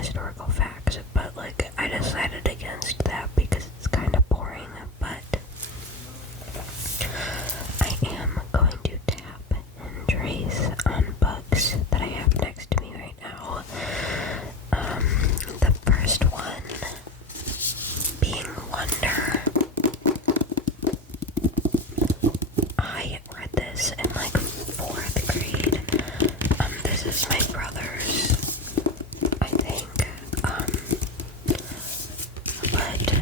historical facts, but like I decided against that because it's kind of boring. But I am going to tap and trace on books that I have next to me right now. The first one being Wonder. I read this in like 4th grade. This is my brother's, I think. But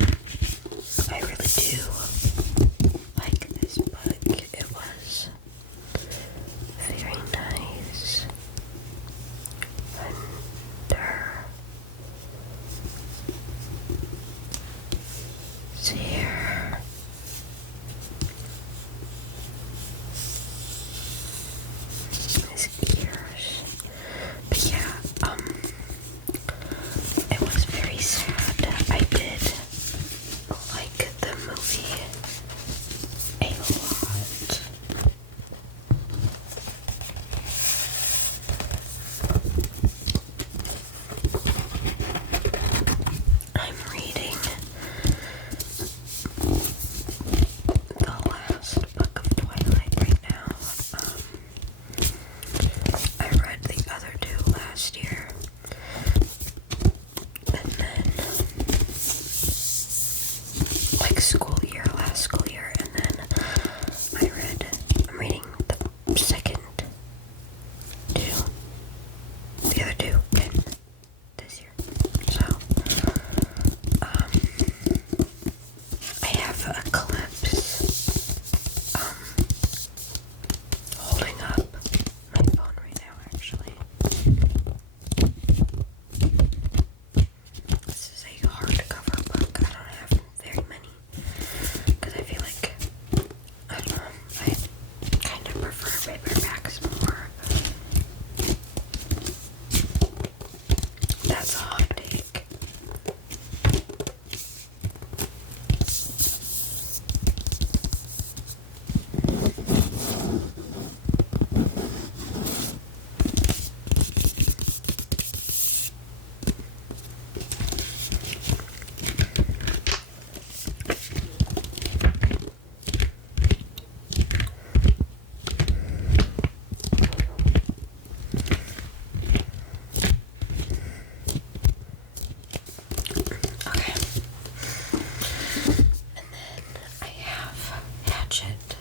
I really do like this book. It was very nice. Wonder. Here. His ears. But yeah, it was very sad. I did like the movie a lot. I'm reading the last book of Twilight right now. I read the other 2 last year, and then like last school year, and then I'm reading the second 2, the other 2 in this year. So, I have Eclipse, holding up my phone right now, actually. This is a hardcover book. I don't have very many, because I feel like, I don't know, I kind of prefer paperbacks more. That's a hot take. Okay. And then I have Hatchet.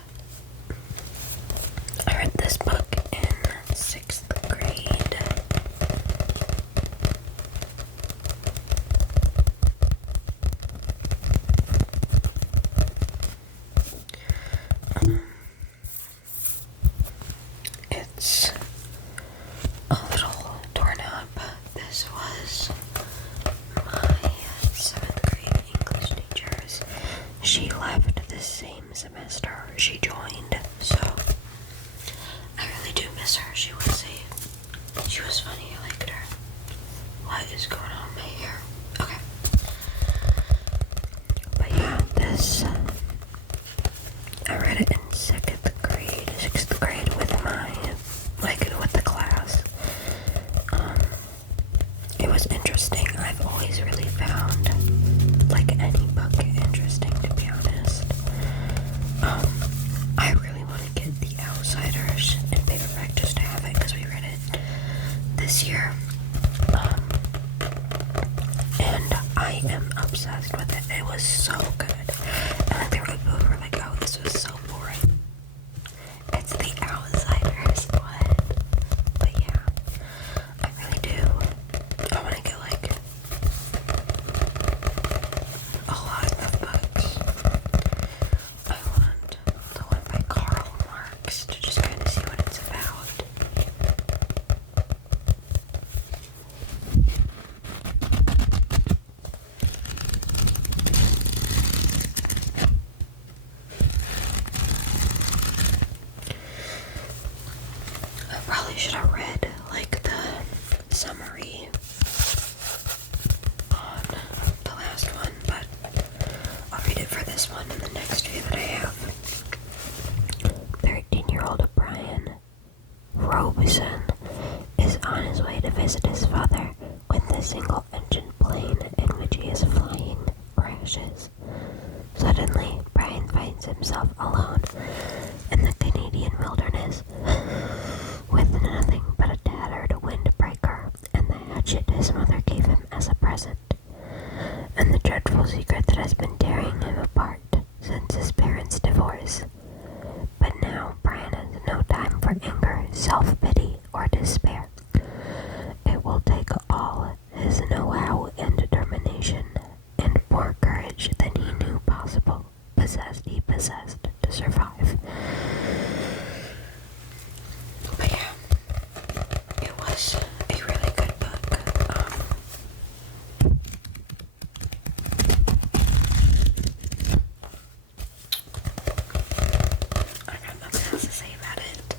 I read this book in 6th grade. It's a little torn up. This was my 7th grade English teacher's. She left the same semester she joined, so I really do miss her. She was funny. I liked her. What is going on with my hair? Okay. But yeah, this I read it in 6th grade with with the class. It was interesting. I've always really found like any book interesting, to be honest. I really want to get The Outsiders in paperback just to have it, because we read it this year. And I am obsessed with it. It was so good. And like there were people who were like, oh, this was so boring. It's The Outsiders. What? But yeah, I really do. I want to get like a lot of books. I want the one by Karl Marx to just kind of see what it's about. I probably should have read like the summary on the last one, but I'll read it for this one and the next few that I have. 13-year-old Brian Robeson is on his way to visit his father when the single his mother gave him as a present, and the dreadful secret that has been tearing him apart since his parents' divorce. But now Brian has no time for anger, self-pity, or despair. It will take all his know-how and determination and more courage than he knew possible he possessed to survive. But yeah, it was a really good book. I got nothing else to say about it.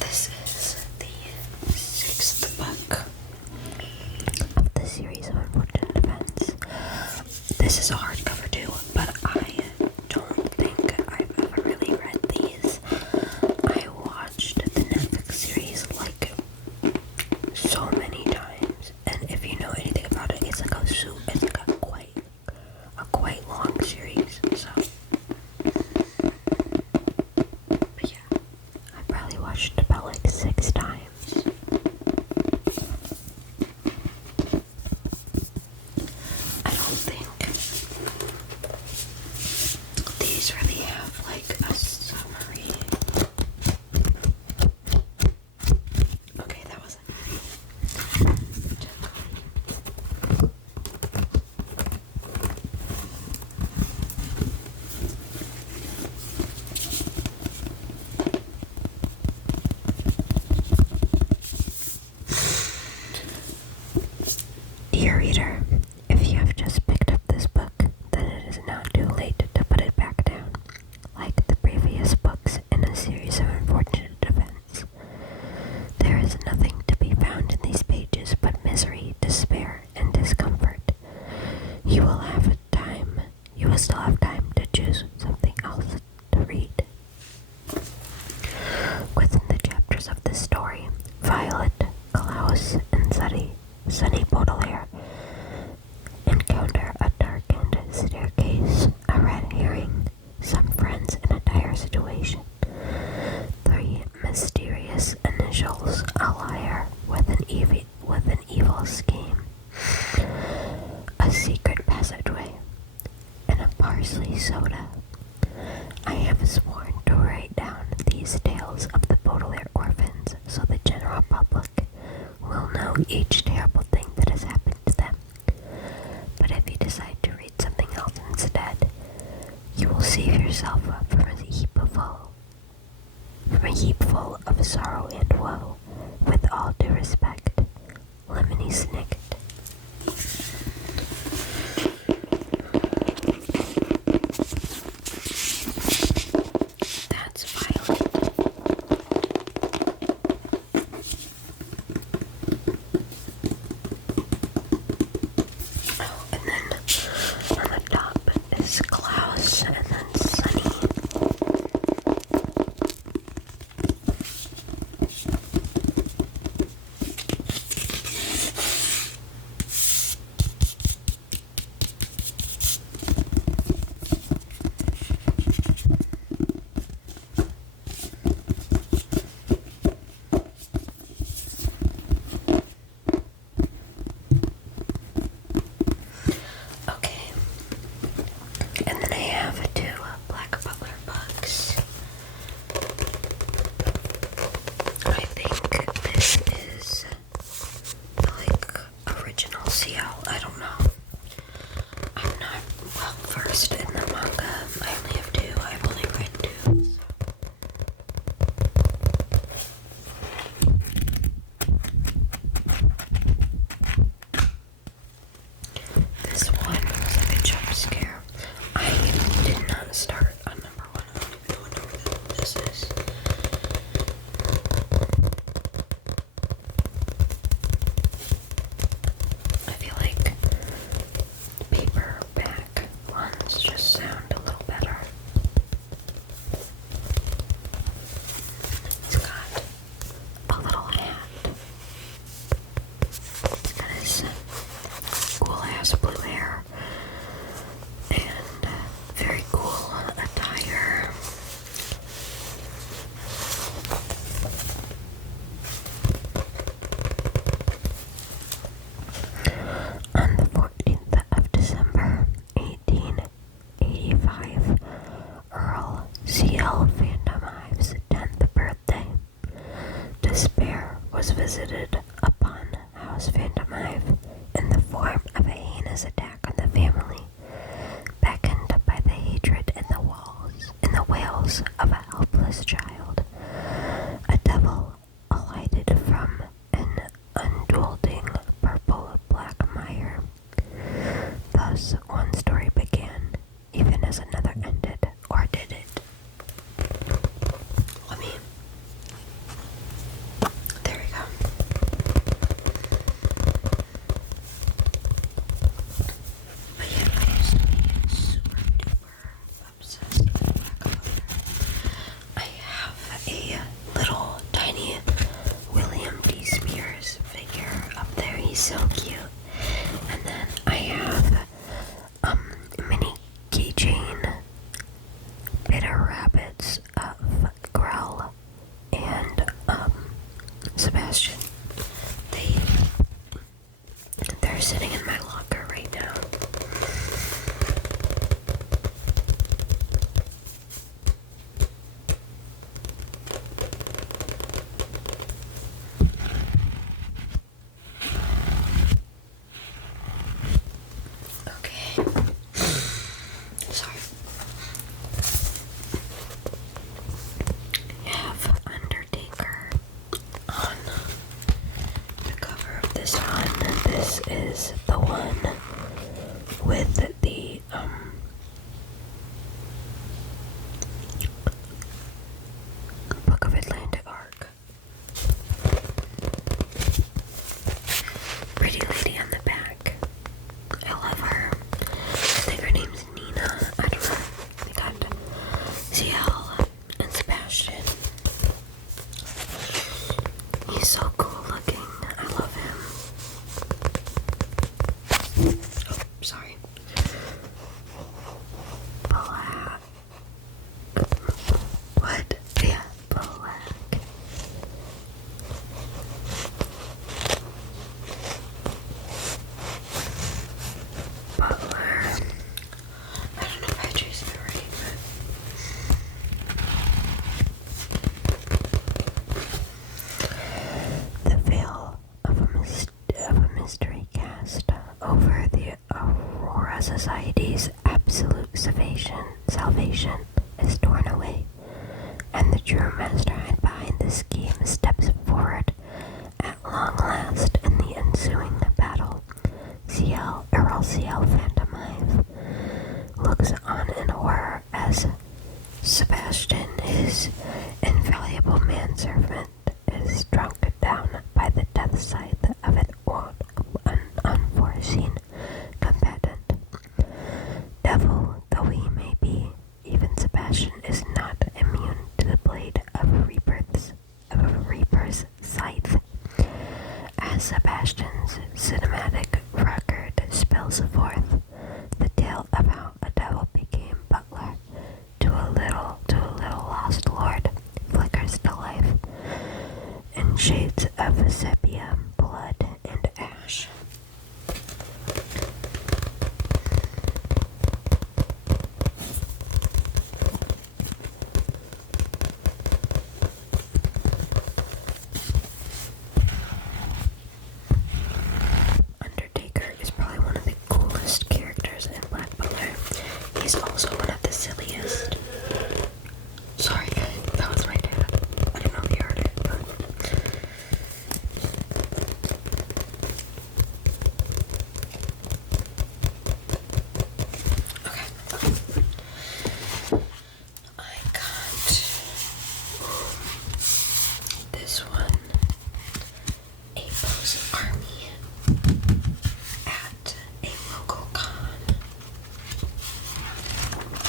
This is the 6th book of the series of Unfortunate Events. This is a hardcover too, but I don't think I've ever really read these. I watched the Netflix series like so many times, and if you know anything about it, it's like a quite long series. So, but yeah, I probably watched it about like 6 times. I don't think these really have like a summary. Okay, that wasn't Dear reader, if you have just picked up this book, then it is not too late to put it back down. Like the previous books in a series of unfortunate events, there is nothing to be found in these pages but misery, despair, and discomfort. You will still have time to choose something else to read. Within the chapters of this story, Violet, Klaus, and Sunny Baudelaire encounter a darkened staircase, a red herring, some friends in a dire situation, 3 mysterious initials, a liar with an evil scheme, a secret passageway, and a parsley soda. I have sworn to write down these tales of the Baudelaire orphans so the general public will know each terrible thing that has happened to them. But if you decide to read something else instead, you will save yourself from a heap full of sorrow and woe. With all due respect, Lemony Snicket. That's Violet. Oh, and then on the top is Klaus, and then Sunny. was visited upon House Vandermeif in the form of a heinous attack on the family, beckoned by the hatred in the wails of a helpless child. A devil alighted from an undulating purple-black mire. Thus one story began, even as another ended, or did it? There we go. But yeah, I used to be super duper obsessed with black color. I have a little tiny William D. Spears figure up there. He's so cute. And then I have a mini keychain bitter rabbits of Grell and Sebastian. They're sitting in my locker right now. Okay. Sorry. I have Undertaker on the cover of this one. This is the one with the Book of Atlantic arc. Pretty lady on the back. I love her. I think her name's Nina. I don't know. They got CL and Sebastian. He's so cool looking. I love him. Oh, sorry. Black. What? Yeah, black. Butler. I don't know if I chose it right, but the veil of a mystery cast over the Aurora Society's absolute salvation is torn away, and the true mastermind behind the scheme steps forward at long last in the ensuing battle. Earl CL Vandermeif looks on in horror as Sebastian, his invaluable manservant, is struck down by the death scythe of an unforeseen combatant. Devil though he may be, even Sebastian is not immune to the blade of a reaper's scythe. As Sebastian's cinematic record spills forth, the tale of how a devil became butler to a little lost lord flickers to life in shades of sepia, blood, and ash. Undertaker is probably one of the coolest characters in Black Butler. He's also one of the silliest. Sorry, that was my dad. I don't know if you heard it, but okay. I got this one, April's Army, at a local con.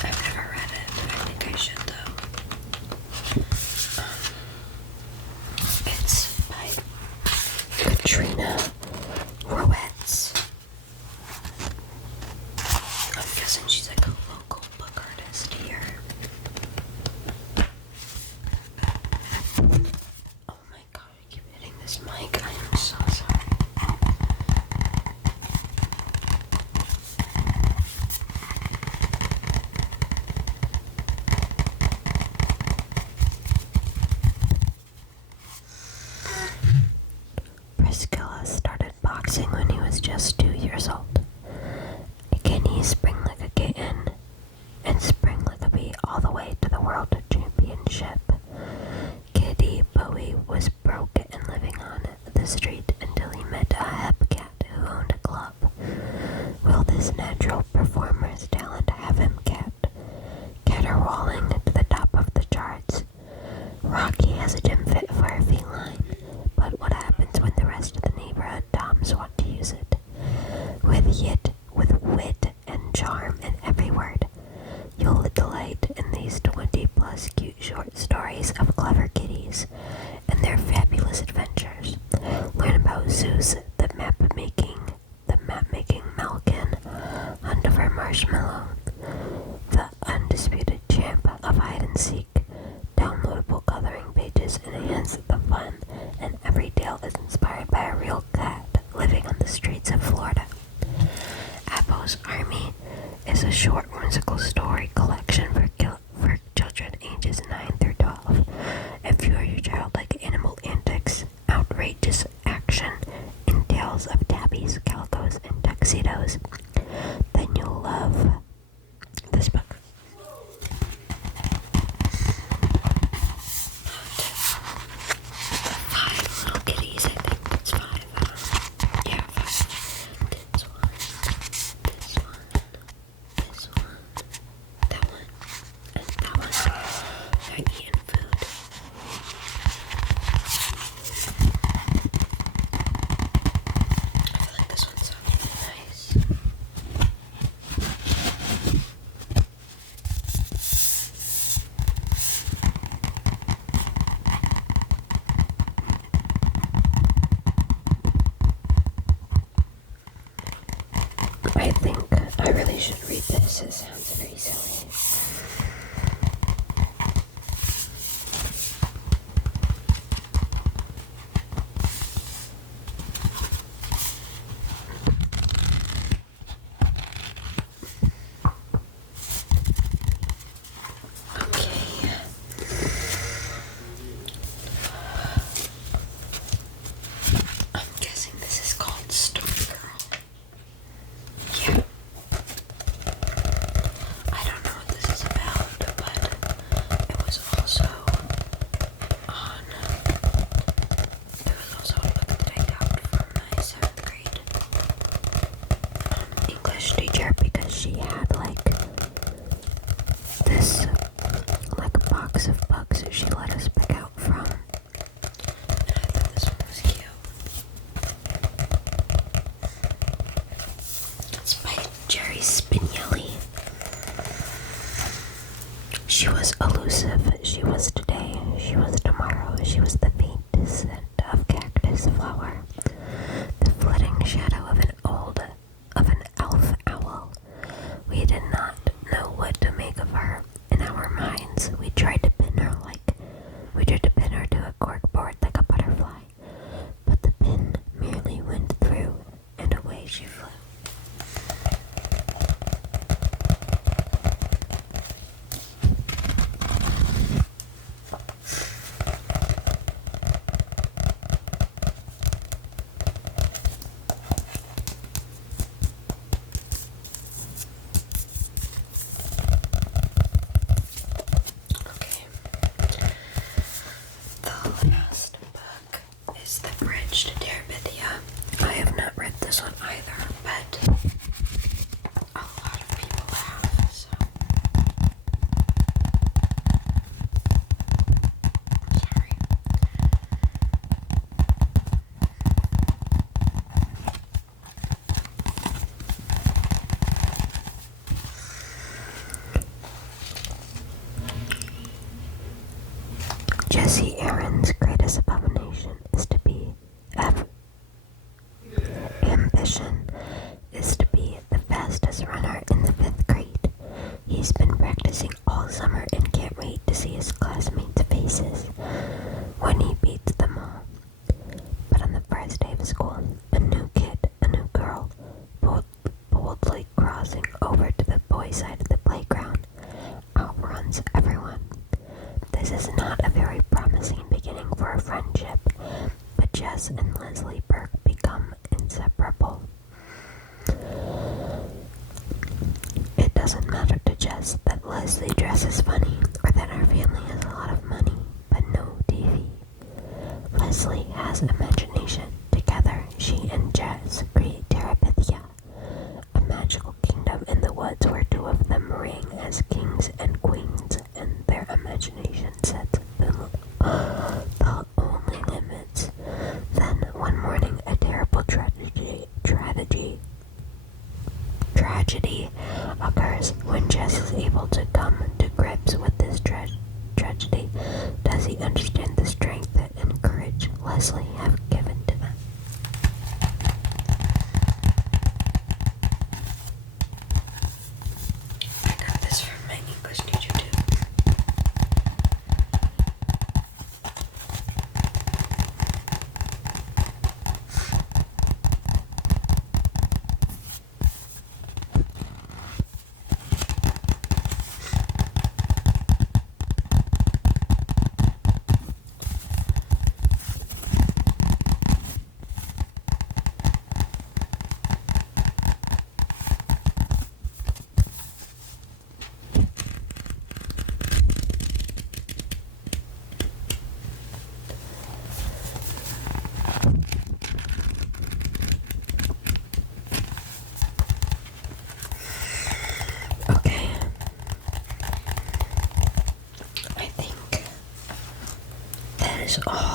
I've never read it. I think I should though. It's by Katrina Rowetz. I'm guessing she's like a local book artist here. Oh my god, I keep hitting this mic. I am so sorry. was just 2 years old. Can he spring like a kitten and spring like a bee all the way to the World Championship? Kitty Bowie was broke and living on the street until he met a hep cat who owned a club. Will this natural performer's talent have him caterwauling to the top of the charts? Rocky has a gym fit for a feline, but what happens when the rest of the neighborhood toms want to use it? With wit and charm in every word, you'll delight in these 20-plus cute short stories of clever kitties and their fabulous adventures. Learn about Zeus, the map-making Malkin, Hunt for Marshmallow, the undisputed champ of hide-and-seek. Downloadable coloring pages enhance the fun, and every tale is inspired by a real cat living on the streets of Florida. Apple's Army is a short whimsical story collection for children ages 9 through 12. If you or your child like animal antics, outrageous action, and tales of tabbies, calicos, and tuxedos, then you'll love this book. Five little kitties, I think it's 5. Yeah, 5. This one, that one, and that one. They're eating food. I feel like this one sounds really nice. I think I really should read this. It sounds very silly. Okay. I'm guessing this is called Storm Girl. Yeah. I don't know what this is about, but it was also on, a book that I got from my 7th grade English teacher, because she had this box of books that she let us pick out from. And I thought this one was cute. It's by Jerry Spinelli. She was elusive. She was today. She was tomorrow. She was the faintest scent of cactus flower. The flitting shadow of an elf owl. We did not know what to make of her. In our minds, we tried to pin her to a corkboard like a butterfly, but the pin merely went through, and away she flew. The last book is The Bridge to Terabithia. I have not read this one either, but a lot of people have, so. Sorry. Jesse Aaron's greatest abomination is to be ambition is to be the fastest runner in the 5th grade. He's been practicing all summer and can't wait to see his classmates' faces when he beats them all. But on the first day of school, a new girl, boldly crossing over to the boys' side of the playground, outruns everyone. This is not a very promising beginning for a friendship, but Jess and Leslie Burke become inseparable. It doesn't matter to Jess that Leslie dresses funny or that our family has a lot of money, but no TV. Leslie has imagination. Together, she and Jess create Terabithia, a magical kingdom in the woods where two of them reign as kings and queens, and their imagination sets the only limits. Then, one morning, a terrible tragedy occurs. When Jess is able to come to grips with this tragedy, does he understand the strength and courage Leslie have given to them? I got this from my English teacher too. Okay. I think that is all